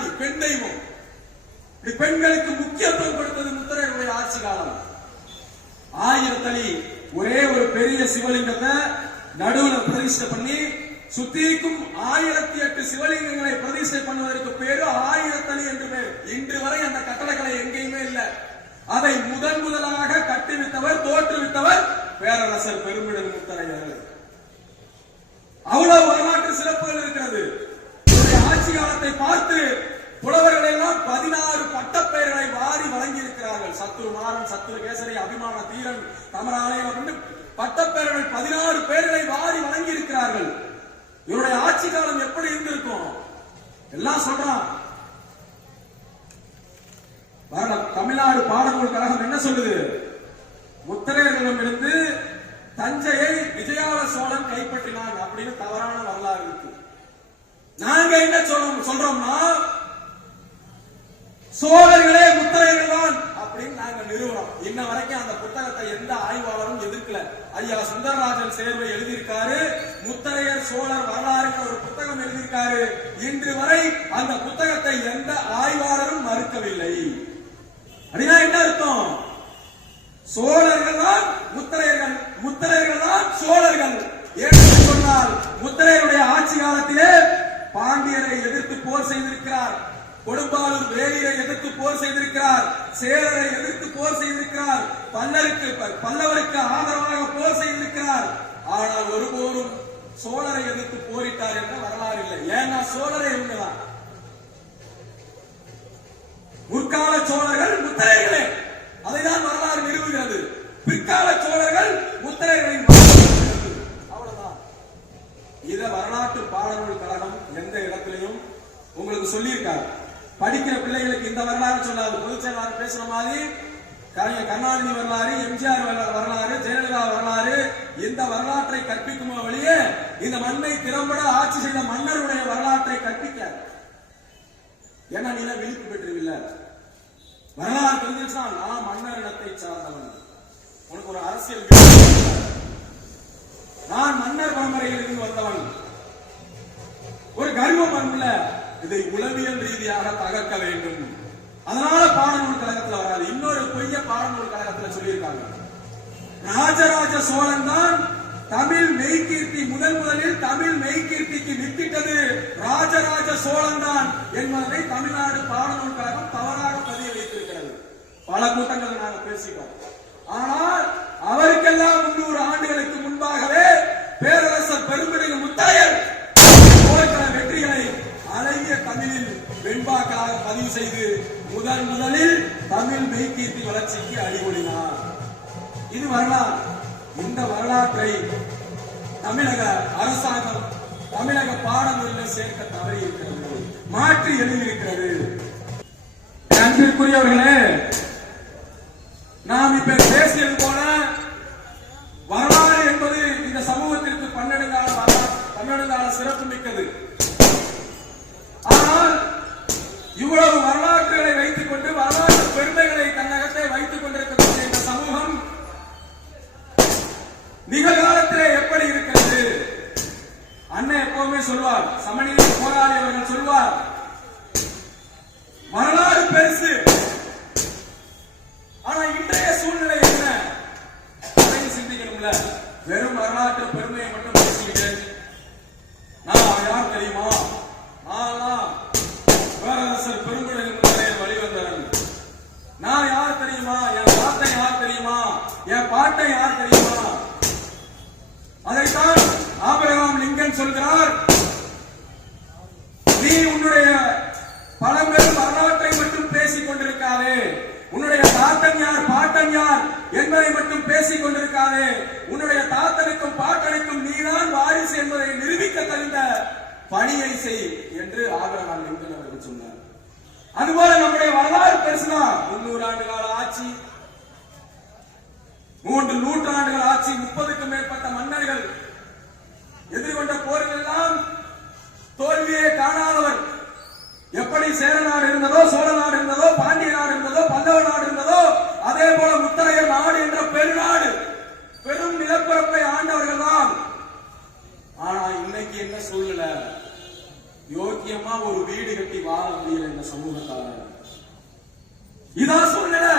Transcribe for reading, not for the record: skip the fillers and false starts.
ராணி, பெண் தெய்வம். பெண்களுக்கு முக்கியத்துவம் கொடுத்தது முத்தரையருடைய ஆட்சி காலம். 1000 அடி ஒரே ஒரு பெரிய சிவலிங்கத்தை நடுவுல பிரதிஷ்டை பண்ணி சுத்திக்கும் 1008 சிவலிங்கங்களை பிரதிஷ்டை பண்ணுவதற்கு பேரு 1000 அடி என்று பேர். இன்று வரை அந்த கட்டடக்கலை எங்கேயுமே இல்லை. அதை முதலாக கட்டுவித்தவர், தோற்றுவித்தவர் பேரரசர் பெருமிழன் முத்தரையர். அவ்வளவு வரலாற்று சிறப்புகள் இருக்கிறது. ஆட்சி காலத்தை பார்த்து புலவர்கள் எல்லாம் 16 பட்டப்பெயர்களை வாரி வழங்கி இருக்கிறார்கள். சத்துரு மாறன், சத்துரு கேசரி, அபிமான தீரன், தமராலயம் என்று பட்டப்பெயர்கள் 16 பேர்களை வாரி வழங்கி இருக்கிறார்கள். இவருடைய ஆட்சி காலம் எப்படி இருந்திருக்கும் எல்லாம் சொல்றான். தமிழ்நாடு பாடநூல் கழகம் என்ன சொல்லுது? முத்தரையர்களிடமிருந்து தஞ்சையை விஜயால சோழன் கைப்பற்றினான் அப்படின்னு தவறான வரலாறு இருக்கு. நாங்க என்ன சொல்றோம்னா சோழர்களே முத்தரையர்கள் தான் அப்படின்னு நாங்க நிறுவனம். இன்ன வரைக்கும் அந்த புத்தகத்தை எந்த ஆய்வாளரும் எதிர்க்கல. ஐயா சுந்தரராஜன் சேர்வை எழுதியிருக்காரு, முத்தரையர் சோழர் வரலாறு ஒரு புத்தகம் எழுதியிருக்காரு. இன்று வரை அந்த புத்தகத்தை எந்த ஆய்வாளரும் மறுக்கவில்லை. அப்படின்னா என்ன அர்த்தம்? சோழர்கள் தான் முத்தரையர்கள், முத்தரையர்கள் தான் சோழர்கள். ஏன்னு சொன்னால் முத்தரையருடைய ஆட்சி காலத்திலே பாண்டியரை எதிர்த்து போர் செய்திருக்கிறார், கொடும்பாலூர் வேலியை எதிர்த்து போர் செய்திருக்கிறார், சேரரை எதிர்த்து போர் செய்திருக்கிறார், பல்லவருக்கு ஆதரவாக போர் செய்திருக்கிறார். ஆனால் ஒருபோதும் சோழரை எதிர்த்து போரிட்டார் என்ற வரலாறு இல்லை. ஏன்னா சோழரை இவங்கதான். முற்கால சோழர்கள் முத்தரையர்களே, அதைதான் வரலாறு நிறுவுகிறது. பிற்கால சோழர்கள் முத்தரையர்களின் அவ்வளவுதான். இத வரலாற்று பாடநூல் கழகம் எந்த இடத்திலையும் உங்களுக்கு சொல்லியிருக்காரு. படிக்கிற பிள்ளைகளுக்கு இந்த வரலாறு சொல்லாது. பொதுச்செயலாளர் பேசுற மாதிரி கலைஞர் கருணாநிதி வரலாறு, எம்ஜிஆர் வரலாறு, ஜெயலலிதா வரலாறு, இந்த வரலாற்றை கற்பிக்குமோ வழியே இந்த மண்ணை திறம்பட ஆட்சி செய்த மன்னருடைய வரலாற்றை கற்பிக்க. ஏன்னா நீ விழிப்பு பெற்றுவில்லை. வரலாறு தெரிஞ்சுச்சா நான் மன்னர் இடத்தை சார்ந்தவன், உனக்கு ஒரு அரசியல், நான் மன்னர் பரம்பரையில் இருந்து வந்தவன், ஒரு கர்வம் அல்ல. இதை உளவியல் ரீதியாக தகர்க்க வேண்டும். அதனால பாடநூல் கழகத்தில் வராது. இன்னொரு பொய்ய பாடநூல் கழகத்தில் சொல்லியிருக்காங்க. ராஜராஜ சோழன் தான் தமிழ் மெய்கீர்த்தி, முதலில் தமிழ் மெய்கீர்த்திக்கு வித்திட்டது ராஜராஜ சோழன் தான் என்பதை தமிழ்நாடு பாடநூல் கழகம் தவறாக பதிய வைத்திருக்கிறது. பல கூட்டங்கள் நாங்கள் பேசிட்டோம். ஆனால் அவருக்கெல்லாம் 300 ஆண்டுகளுக்கு முன்பாகவே பேரரசர் பெருமிழன் முத்தரையர் வெற்றிகளை அழகிய தமிழில் வெண்பாக்களாக பதிவு செய்து முதலில் தமிழ் மெய்கீர்த்தி வளர்ச்சிக்கு அடிகொடினார். இது வரலாறு. இந்த வரலாற்றை தமிழக அரசாங்கம் தமிழக பாடநூலில் சேர்க்க தவறி இருக்கிறது, மாற்றி எழுதியிருக்கிறது. அன்பிற்குரியவர்களே, நாம் இப்ப பேசியது போல வரலாறு என்பது இந்த சமூகத்திற்கு 12 கால சிறப்பு மிக்கது. ஆனால் இவ்வளவு வரலாற்றுகளை வைத்துக் கொண்டு வரலாற்று பெருமைகளை தன்னகத்தை வைத்துக் கொண்டிருக்கக்கூடிய இந்த சமூகம் நிகழ்காலத்திலே எப்படி இருக்கிறது? அண்ணன் எப்பவுமே சொல்வார், சமநீதி போராளி அவர்கள் சொல்வார், வரலாறு பெருசு, ஆனா இன்றைய சூழ்நிலை என்ன அதையும் சிந்திக்கணும்ல. வெறும் வரலாற்று பெருமையை மட்டும் பேசிக்கிட்டு நான் யார் தெரியுமா, பேரரசர் பெருமிழன் முத்தரையர் வழிவந்தவன், நான் யார் தெரியுமா, என் தாத்தா யார் தெரியுமா, என் பாட்டை யார் தெரியுமா, அதைத்தான் ஆபிரகாம் லிங்கன் சொல்கிறார். நீ உன்னுடைய பழம்பெரும் வரலாற்றை மட்டும் பேசிக் கொண்டிருக்காதே, உன்னுடைய தாத்தன் யார் பாட்டன் யார் என்பதை மட்டும் பேசிக் கொண்டிருக்காதே, உன்னுடைய தாத்தனுக்கும் பாட்டனுக்கும் நீதான் வாரிசு என்பதை நிரூபிக்க தகுந்த பணியை செய் என்று ஆபிரகாம் லிங்கன் அவர்கள் சொன்னார். அதுபோல நம்முடைய வரலாறு பெருசுதான். 300 ஆண்டு கால ஆட்சி, 3 நூற்றாண்டுகள் ஆட்சி, 30க்கும் மேற்பட்ட மன்னர்கள், எதிர்கொண்ட போர்கள் எல்லாம் தோல்வியே காணாதவர். எப்படி சேர நாடு இருந்ததோ, சோழ நாடு இருந்ததோ, பாண்டிய நாடு இருந்ததோ, பல்லவ நாடு இருந்ததோ, அதே போல முத்தரையர் நாடு என்ற பெருநாடு, பெரும் நிலப்பரப்பை ஆண்டவர்கள் தான். ஆனா இன்னைக்கு என்ன சூழ்நிலை? யோகிய சௌக்கியமா ஒரு வீடு கட்டி வாழ முடியல இந்த சமூகத்தால. இதான் சூழ்நிலை.